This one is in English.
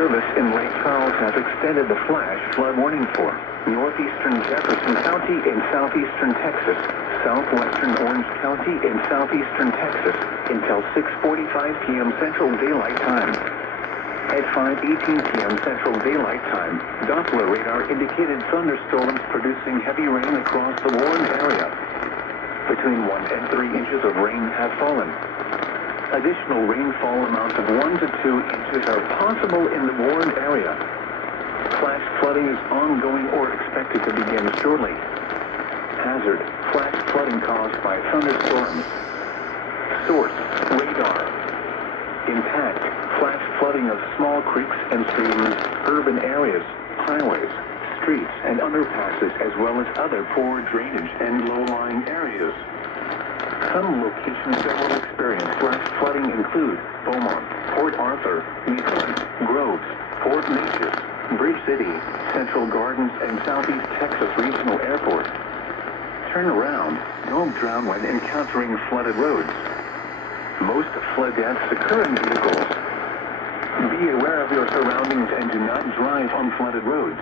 service in Lake Charles has extended the flash flood warning for northeastern Jefferson County in southeastern Texas, southwestern Orange County in southeastern Texas until 6:45 p.m. Central Daylight Time. At 5:18 p.m. Central Daylight Time, Doppler radar indicated thunderstorms producing heavy rain across the warned area. Between 1 and 3 inches of rain have fallen. Additional rainfall amounts of 1 to 2 inches are possible in the warned area. Flash flooding is ongoing or expected to begin shortly. Hazard: flash flooding caused by thunderstorms. Source: radar. Impact: flash flooding of small creeks and streams, urban areas, highways, streets, and underpasses, as well as other poor drainage and low-lying areas. Some locations that will experience flash flooding include Beaumont, Port Arthur, Midland, Groves, Fort Neches, Bridge City, Central Gardens, and Southeast Texas Regional Airport. Turn around. Don't drown when encountering flooded roads. Most flood deaths occur in vehicles. Be aware of your surroundings and do not drive on flooded roads.